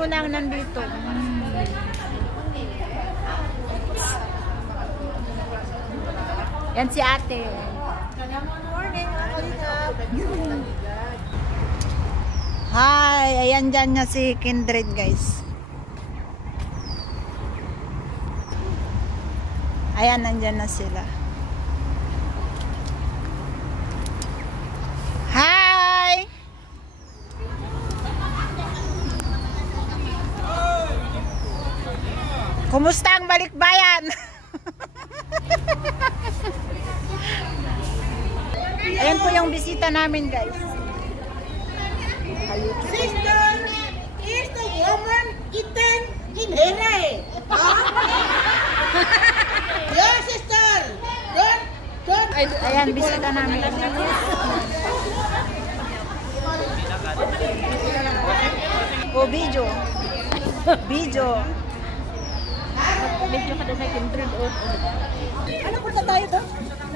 muna ang nandito. Yan si ate. Hi, ayan dyan niya si Kindred, guys. Ayan, nandyan na sila. Hi! Kumusta ang balikbayan? Ayan po yung bisita namin, guys. Sister, is the woman eaten in here? Yes, sister. Don't. Ayan, bisita namin. Oh, video. Video. Medyo ka doon kay Kindred. Ano punta tayo to?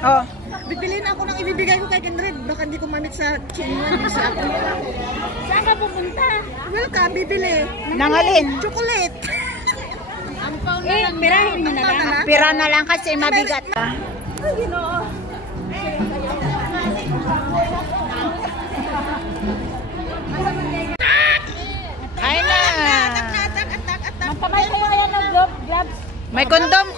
Oh. Bibilin ako ng ibibigay ko kay Kindred. Baka hindi ko mamit sa chinuan. Saan ka pupunta? Welcome, bibili. Nangalin. Chocolate. Pirahin mo na lang. Pira na lang kasi mabigat. Ay, Ginoo. Ay na. Magkamay ko yan ng gloves. May kondom.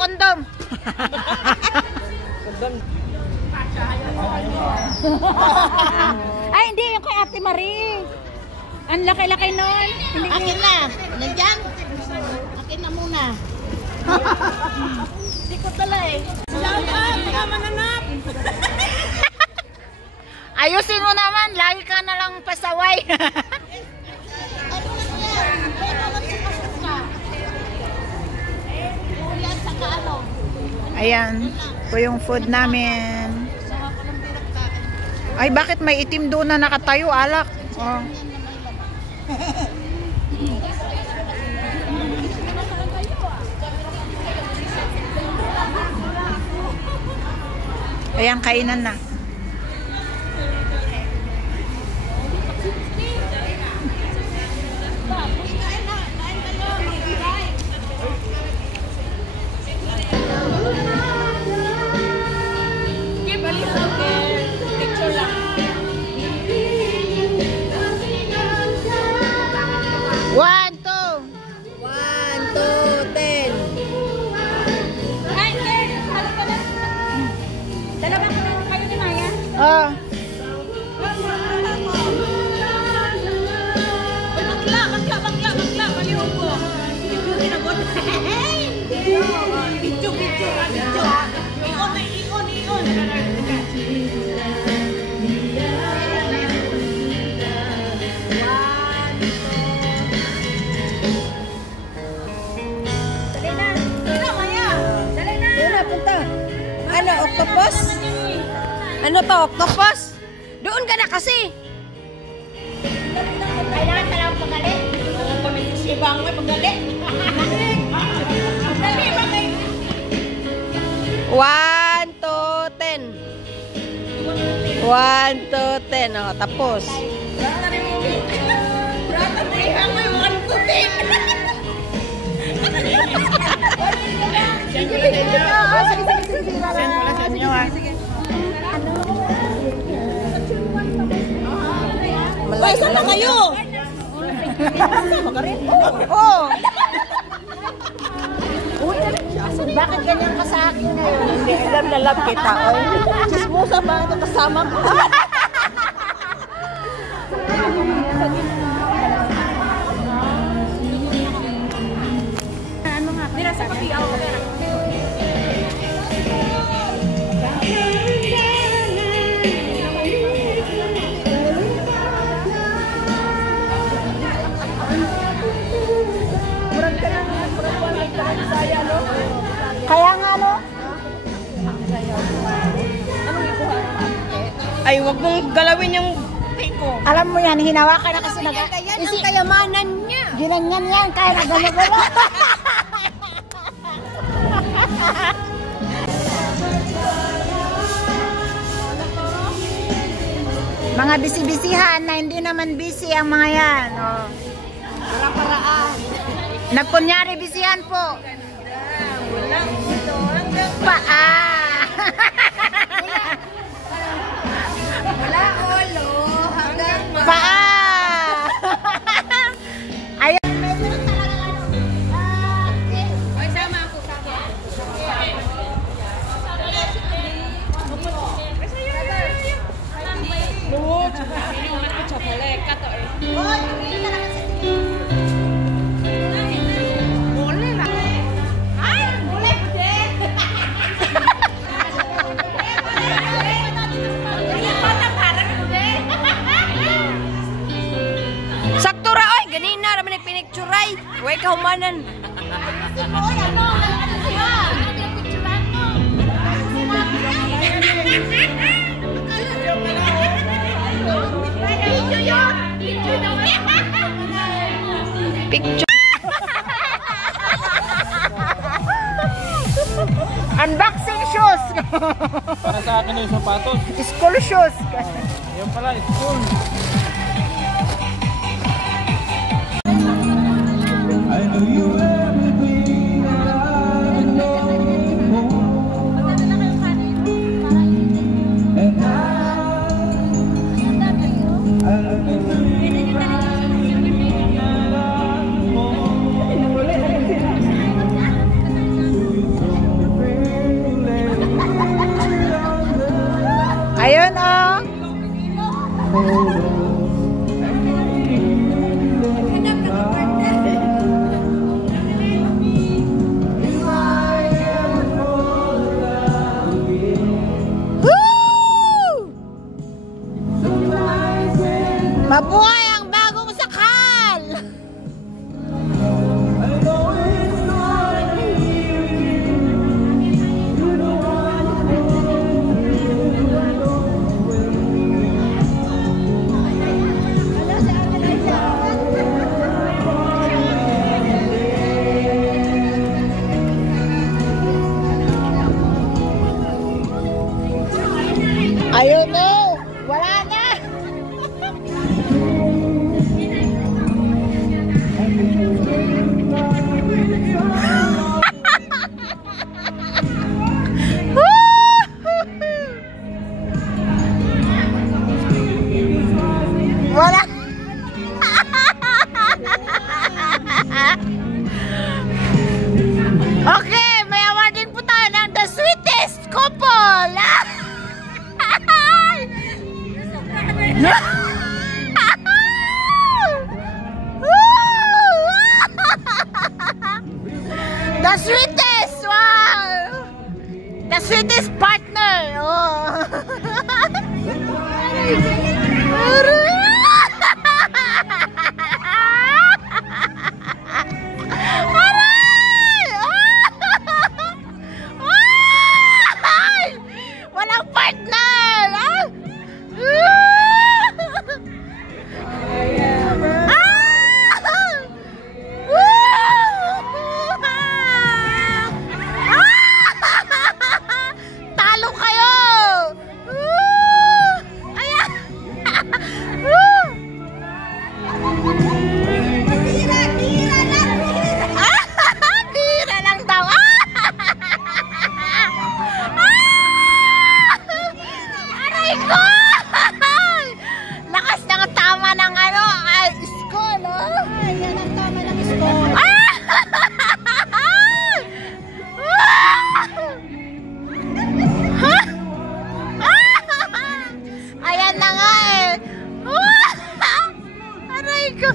Ay, hindi. Yung kay Ate Marie. Ang laki-laki nun. Akin na. Nandiyan. Akin na muna. Hindi ko tala eh. Salamat. Hindi ka mananap. Ayusin mo naman. Lagi ka na lang pasaway. Ayan. Po yung food namin. Ay, bakit may itim doon na nakatayo? Alak. Oh. Ayan, kainan na. Oh. Ano, octopus? Ano to, octopus? Doon ka na kasi. Kailangan ka lang pagalit. Ibang may pagalit. 1 to 10. 1 to 10. Oh, tapos. Ay, saan na kayo? Oh. Bakit ganyan ka sa akin ngayon? Hindi, alam na love kita. Chismosa ba ito kasama ko? Ano nga? Mira sa kapi ako. Kaya nga no? Ay, wag mong galawin yung piko. Alam mo yan, hinawakan na kasi Yan ang kayamanan niya. ginanyan yan, kaya nagano-gano. Mga busy-busyhan na hindi naman busy ang mga yan. Oh. Para-paraan. Nagkunyari bisihan po. Paa. Wala ulo. Hanggang Paa. Ayan. Ay, sama ako. Sakto ra oy, ganina ra man pinicturay. Way ka humanan. Picture. Unboxing shoes. Para sa akin yung sapatos. School shoes. Yan pala, school. I know you everything that I know. And Ayun oh. Woo! Mabuhay ang bagong sakal! Ayun no! Wala na! Wala! Okay, may awardin po tayo ng the sweetest couple! The sweetest! Wow! The sweetest partner! Oh. Aray! Walang partner! Talo kayo! Ayan! Tira lang! Tira lang daw! Aray ko! Lakas ng tama ng ano, school, oh! Yan ang tama ng school. Ayan na nga eh. Aray ko.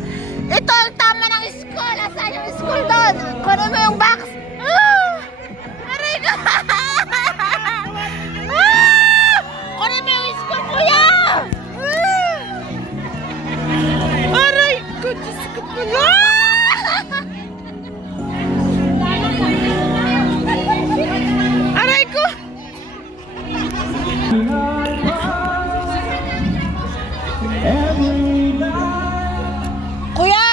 Ito ang tama ng school. Asan yung school doon? Kunin mo yung box. Aray ko. Kunin mo yung school, kuya. Aray ko. Diyos ko pala. Aray ko. Kuya!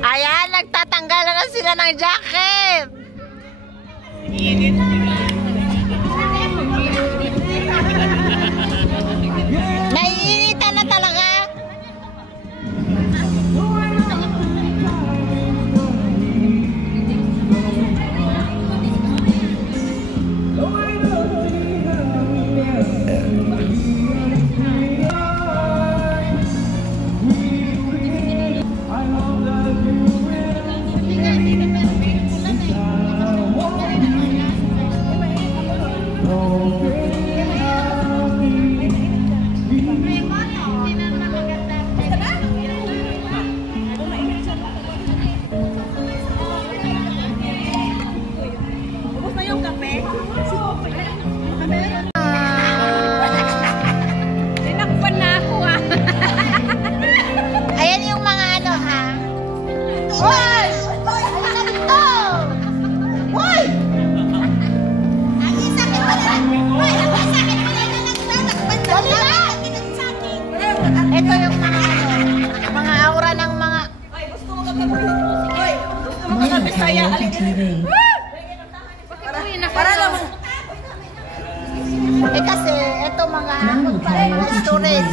Ayan, nagtatanggal na sila ng jacket. Naiinitan na talaga. Ito yung mga aura ng mga Bisaya. Para naman. kasi ito mga stories.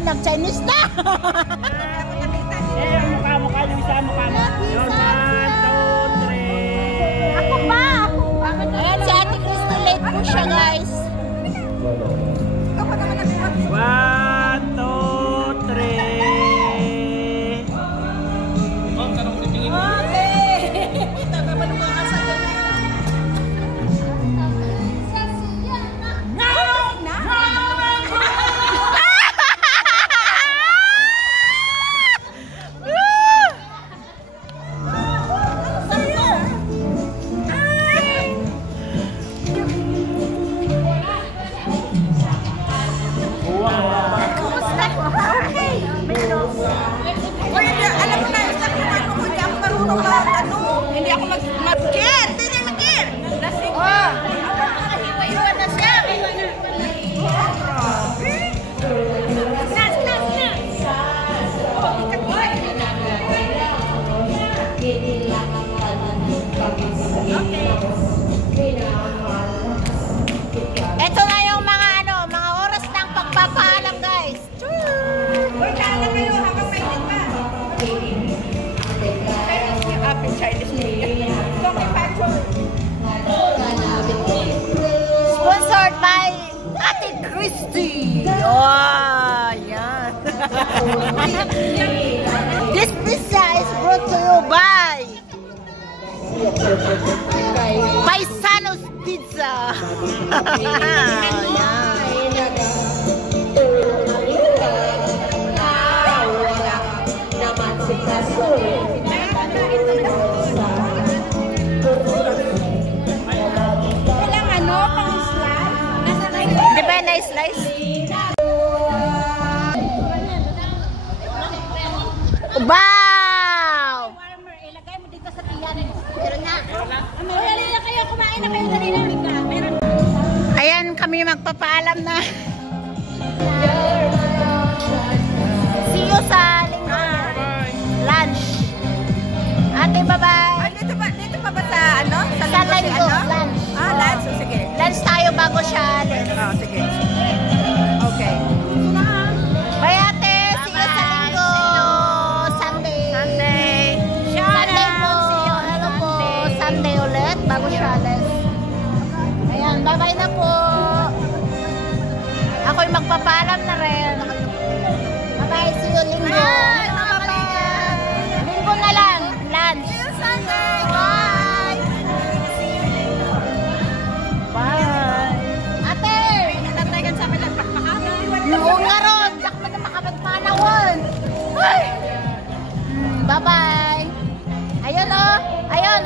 Nag-Chinese na! Mukha yung isa, mukha mo. 1, 2, 3. Ako pa! Ayan, si Ate Christy late po siya, guys. 1, 2, 3. Hindi ako mag-kid! Hindi na mag-kid! Lasing ka! Iwan na siya! Ito na yung mga mga oras ng pagpapaalam, guys. Uy, kala kayo habang may hit pa. Chinese media. Sponsored by Ate Christy. Oh, yan. This pizza is brought to you by Paisanos Pizza. Di ba na-slice? Wow! Ilagay mo dito sa tiyan. Meron na. Meron na kayo. Kumain na kayo. Dali na. Meron. Ayan, kami magpapaalam na. See you sa linggo. Lunch. Ate, bye-bye. Dito pa ba sa ano? Sa linggo, lunch. Lunch. Sige. Lunch tayo bago siya alis. bye-bye na po. Ako'y magpapaalam na rin. Bye-bye, see you linggo. Linggo na lang, lunch. See you Sunday, bye. Bye. Ate! Nanatagan sa amin nagpakpakagan. Noong nga ron, dak mo na makapagpanawon. Ay! Bye-bye. Ayun o. Ayun.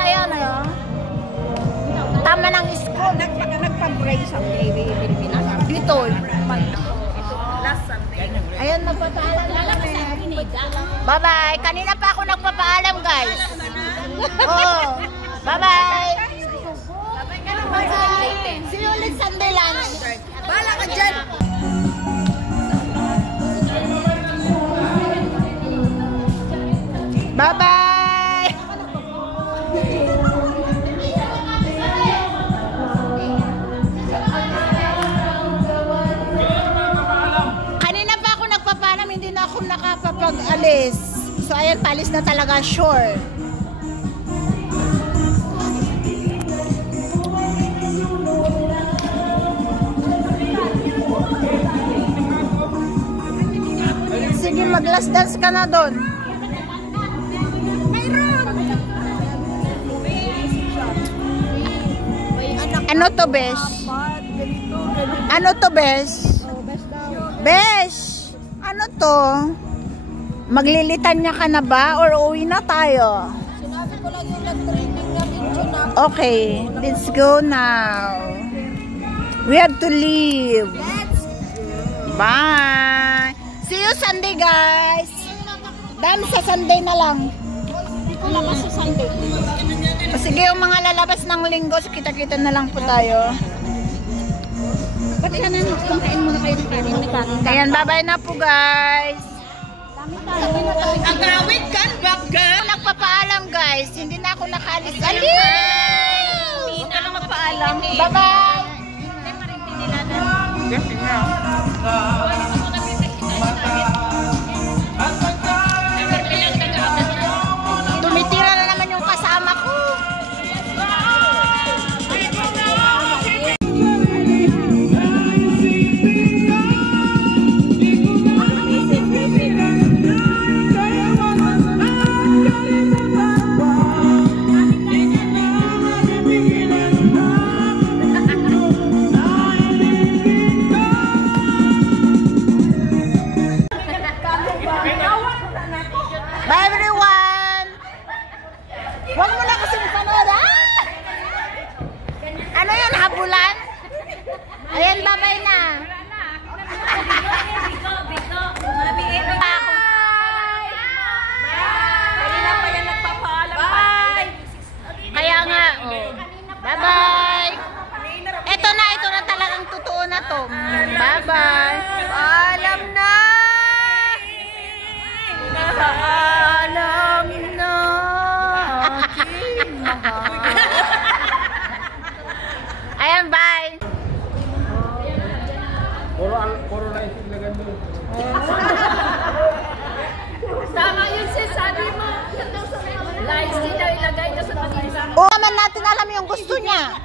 Tama ng school. Nagpag-break sa Pilipinas. Dito. Last Sunday. Ayun, magpapaalam na kami. Bye-bye. Kanina pa ako nagpapaalam, guys. Oh. Bye-bye. Bye-bye. See you ulit Sunday lunch. Bala ka dyan. Bye-bye. Kanina pa ako nagpapaalam, hindi na ako nakapapag-alis. So ayan, palis na talaga, sure. Sige, mag-last dance ka na doon. Ano to, Besh? Ano to, Besh? Besh! Ano to? Maglilitan niya ka na ba? Or uwi na tayo? Sinabi ko lang yung nag-training na video na. Okay, let's go now. We have to leave. Bye! See you Sunday, guys! Dami sa Sunday na lang. Hindi ko labas sa Sunday. O sige, yung mga lalabas ng linggo, kita-kita na lang po tayo. Ba't ka na kumain muna kayo ng kanin? May kanin. Ayan, bye-bye na po, guys. Ang gawin kan, bagga! Ako nagpapaalam, guys. Hindi na ako nakaalis. Aliw! Huwag ka na magpaalam. Bye-bye! Tumitira na naman yung kasama ko. Bye everyone! Huwag mo na kasi panood, ha? Ano yun, habulan? Ayan, bye-bye na. Kaya nga, oh. Bye-bye! Ito na talagang totoo na to. Bye-bye! Paalam na! Paalam na! Aking mahal. Ayan, bye! Puro na yung siglagan doon. Tama yun sabi mo. Lies din na ilagay na sa pag-isa. Oo naman natin alam yung gusto niya.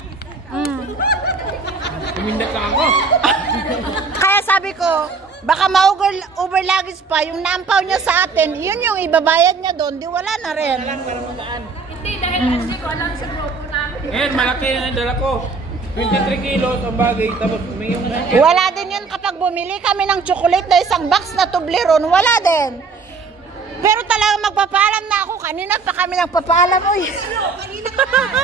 Tumindak lang ako. Kaya sabi ko, baka ma-over luggage pa, yung naampaw niya sa atin, yun yung ibabayad niya doon, di wala na rin. Hindi, dahil kasi ko alam sa grupo namin. Ngayon, malaki na yung dala ko. 23 kilos ang bagay. Tapos may yung... Wala din yun kapag bumili kami ng chocolate na isang box na Toblerone, wala din. Pero talagang magpapaalam na ako, kanina pa kami nagpapaalam. Uy. Kanina ka na.